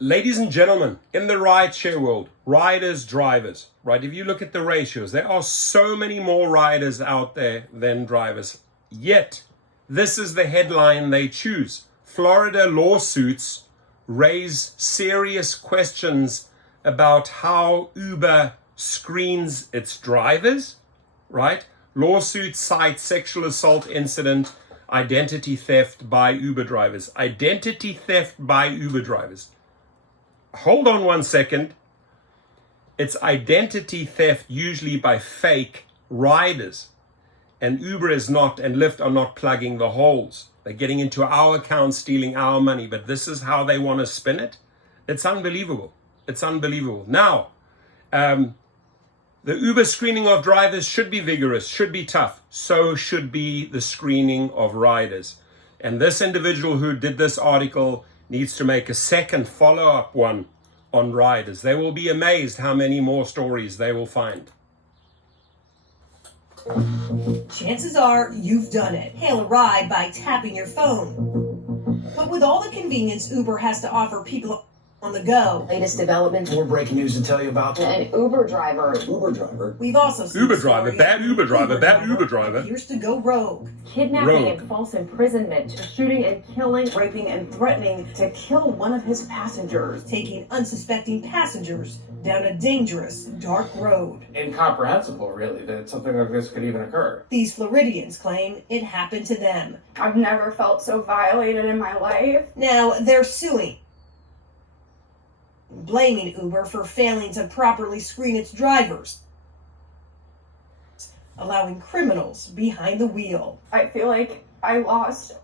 Ladies and gentlemen, in the rideshare world, riders, drivers, right? If you look at the ratios, there are so many more riders out there than drivers. Yet, this is the headline they choose. Florida lawsuits raise serious questions about how Uber screens its drivers, right? Lawsuits cite sexual assault incident, identity theft by Uber drivers. Identity theft by Uber drivers. Hold on one second. It's identity theft usually by fake riders. And Uber is not, and Lyft are not plugging the holes. They're getting into our account, stealing our money, but this is how they want to spin it. It's unbelievable. It's unbelievable. Now, the Uber screening of drivers should be vigorous, should be tough. So should be the screening of riders. And this individual who did this article needs to make a second follow-up one on riders. They will be amazed how many more stories they will find. Chances are you've done it. Hail a ride by tapping your phone. But with all the convenience Uber has to offer people on the go. Latest development. More breaking news to tell you about. An Uber driver. We've also seen Uber driver, bad Uber driver, bad Uber driver. Appears to go rogue. Kidnapping and false imprisonment, shooting and killing, raping and threatening to kill one of his passengers. Taking unsuspecting passengers down a dangerous, dark road. Incomprehensible, really, that something like this could even occur. These Floridians claim it happened to them. I've never felt so violated in my life. Now they're suing, blaming Uber for failing to properly screen its drivers, allowing criminals behind the wheel. I feel like I lost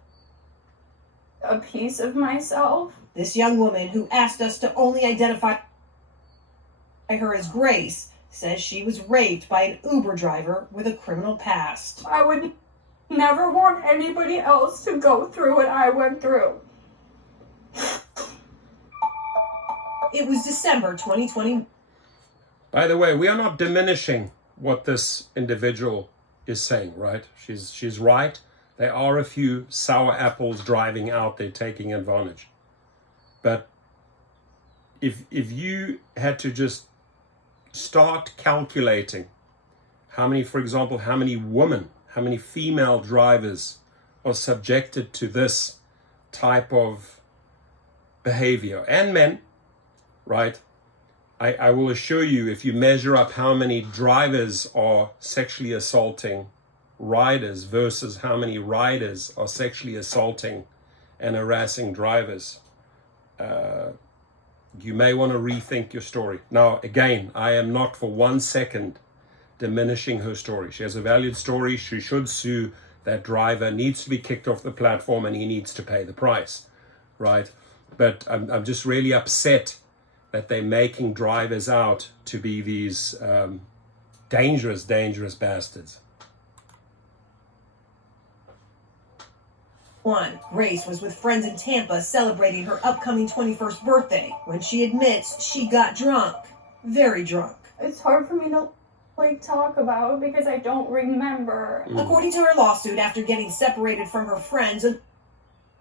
a piece of myself. This young woman, who asked us to only identify her as Grace, says she was raped by an Uber driver with a criminal past. I would never want anybody else to go through what I went through. It was December 2020. By the way, we are not diminishing what this individual is saying, right? She's right. There are a few sour apples driving out there taking advantage. But if you had to just start calculating how many, for example, how many women, how many female drivers are subjected to this type of behavior, and men, right? I will assure you, if you measure up how many drivers are sexually assaulting riders versus how many riders are sexually assaulting and harassing drivers, you may want to rethink your story. Now, again, I am not for 1 second diminishing her story. She has a valid story. She should sue. That driver needs to be kicked off the platform and he needs to pay the price, right? But I'm just really upset that they're making drivers out to be these dangerous bastards. Grace was with friends in Tampa celebrating her upcoming 21st birthday when she admits she got drunk, very drunk. It's hard for me to talk about because I don't remember. According to her lawsuit, after getting separated from her friends, a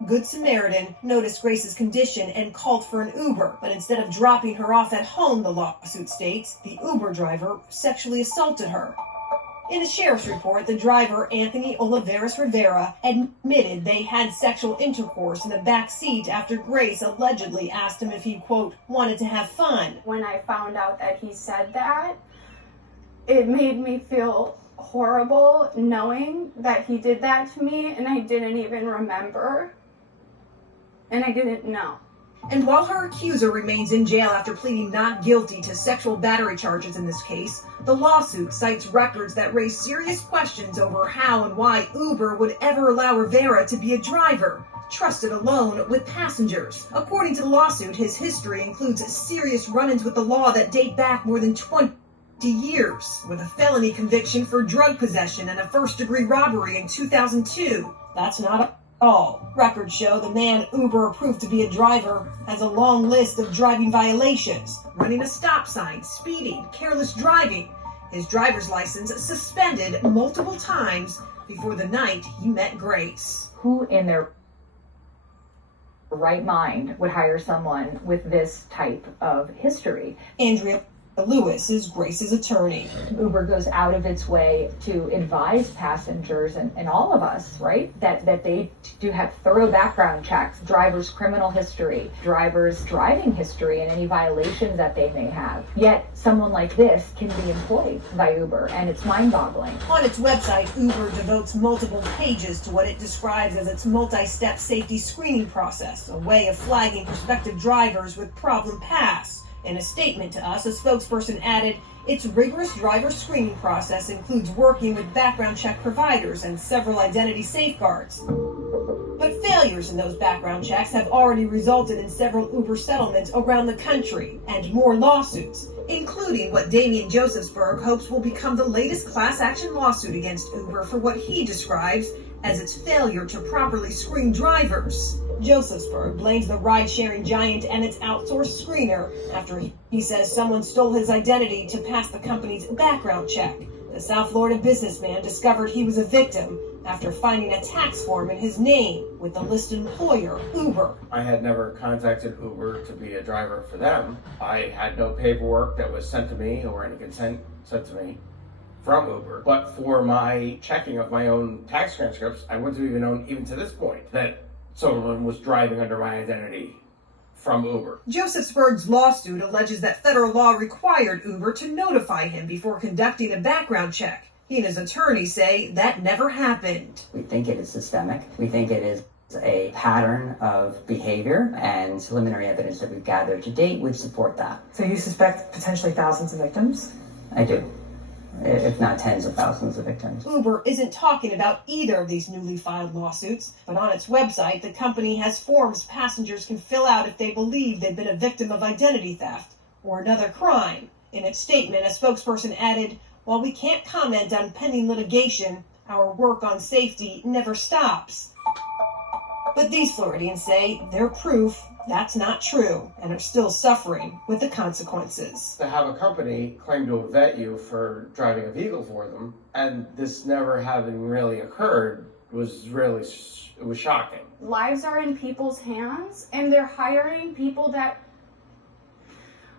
Good Samaritan noticed Grace's condition and called for an Uber, but instead of dropping her off at home, the lawsuit states, the Uber driver sexually assaulted her. In a sheriff's report, the driver, Anthony Oliveras Rivera, admitted they had sexual intercourse in the back seat after Grace allegedly asked him if he, quote, wanted to have fun. When I found out that he said that, it made me feel horrible knowing that he did that to me and I didn't even remember. And I didn't know. And while her accuser remains in jail after pleading not guilty to sexual battery charges in this case, the lawsuit cites records that raise serious questions over how and why Uber would ever allow Rivera to be a driver, trusted alone with passengers. According to the lawsuit, his history includes serious run-ins with the law that date back more than 20 years, with a felony conviction for drug possession and a first-degree robbery in 2002. That's not all. Records show the man Uber approved to be a driver has a long list of driving violations: running a stop sign, speeding, careless driving, his driver's license suspended multiple times before the night he met Grace. who in their right mind would hire someone with this type of history. Andrea Lewis is Grace's attorney. Uber goes out of its way to advise passengers and all of us, right, that they do have thorough background checks, drivers' criminal history, drivers' driving history, and any violations that they may have. Yet someone like this can be employed by Uber, and it's mind-boggling. On its website, Uber devotes multiple pages to what it describes as its multi-step safety screening process, a way of flagging prospective drivers with problem pass. In a statement to us, a spokesperson added, its rigorous driver screening process includes working with background check providers and several identity safeguards. But failures in those background checks have already resulted in several Uber settlements around the country and more lawsuits, including what Damien Josephsberg hopes will become the latest class action lawsuit against Uber for what he describes as its failure to properly screen drivers. Josephsberg blames the ride-sharing giant and its outsourced screener after he says someone stole his identity to pass the company's background check. The South Florida businessman discovered he was a victim after finding a tax form in his name with the listed employer, Uber. I had never contacted Uber to be a driver for them. I had no paperwork that was sent to me or any consent sent to me from Uber. But for my checking of my own tax transcripts, I wouldn't have even known, even to this point, that someone was driving under my identity from Uber. Josephsberg's lawsuit alleges that federal law required Uber to notify him before conducting a background check. He and his attorney say that never happened. We think it is systemic. We think it is a pattern of behavior, and preliminary evidence that we've gathered to date would support that. So you suspect potentially thousands of victims? I do, if not tens of thousands of victims. Uber isn't talking about either of these newly filed lawsuits, but on its website, the company has forms passengers can fill out if they believe they've been a victim of identity theft or another crime. In its statement, a spokesperson added, "While we can't comment on pending litigation, our work on safety never stops." But these Floridians say they're proof that's not true and are still suffering with the consequences. To have a company claim to vet you for driving a vehicle for them, and this never having really occurred, was really, it was shocking. Lives are in people's hands, and they're hiring people that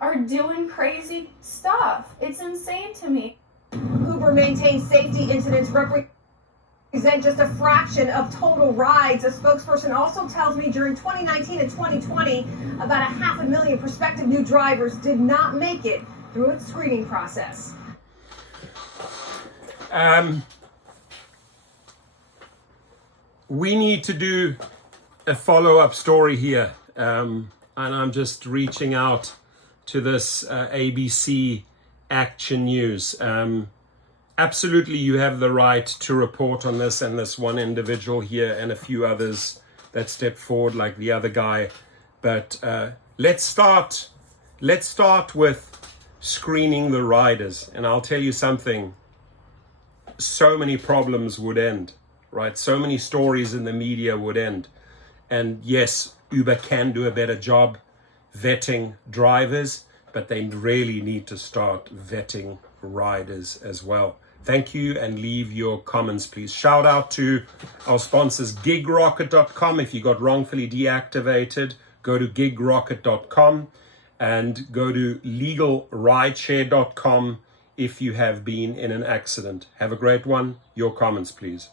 are doing crazy stuff. It's insane to me. Uber maintains safety incidents represent just a fraction of total rides. A spokesperson also tells me during 2019 and 2020, about 500,000 prospective new drivers did not make it through its screening process. We need to do a follow-up story here, and I'm just reaching out to this ABC Action News. Absolutely, you have the right to report on this and this one individual here and a few others that stepped forward like the other guy. But let's start with screening the riders. And I'll tell you something, so many problems would end, right? So many stories in the media would end. And yes, Uber can do a better job vetting drivers, but they really need to start vetting riders as well. Thank you, and leave your comments, please. Shout out to our sponsors, gigrocket.com. If you got wrongfully deactivated, go to gigrocket.com and go to legalrideshare.com if you have been in an accident. Have a great one. Your comments, please.